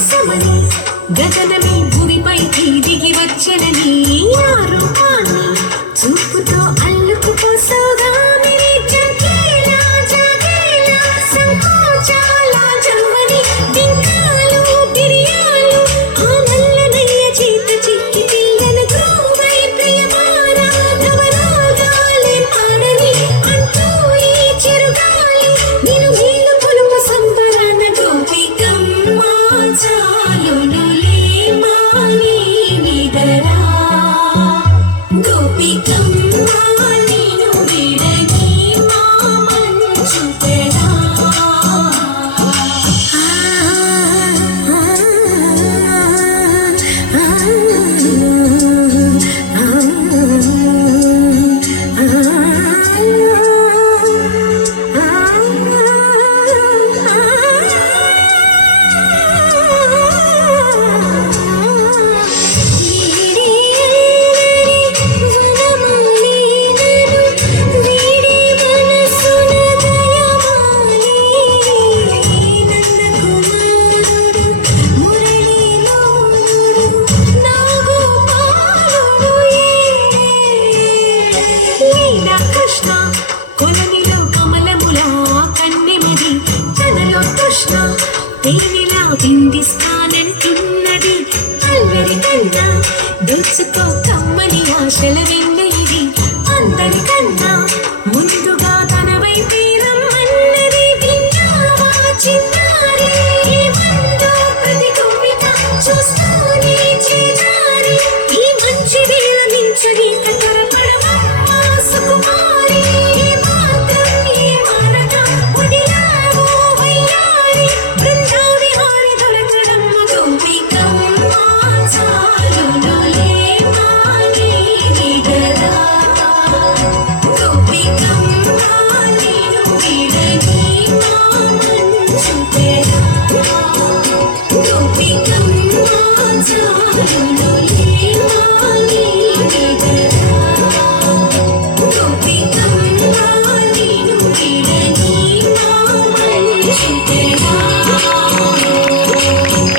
కోసమని గగనమే భూమిపైకి దిగి వచ్చెనని ఆ రూపాన్ని చూపుతో అల్లుకుపోసోగా మేరీ జంకేలా జాగేలా సంకోచాల జవ్వని బింకాలు బిరియాలు ఆ నల్లనయ్య చేత చిక్కి పిల్లల గ్రోవై ప్రియమారా నవరాగాలే పాడని అంటూ ఈ చిరుగాలి నిన్ను వీలు కొలువు సంబరాన గోపికమ్మ చాలునులే మాని విడరా గోపికమ్మ నిన్ను విడని మా మంచు పెడా కృష్ణ కొలనిలో కమలములా కన్నెమది తనలో కృష్ణ తేనిలా బిందిస్తానంటున్నది అల్లరి కన్నా దోచుకో కమ్మని ఆశల వెన్న ఇది అందరి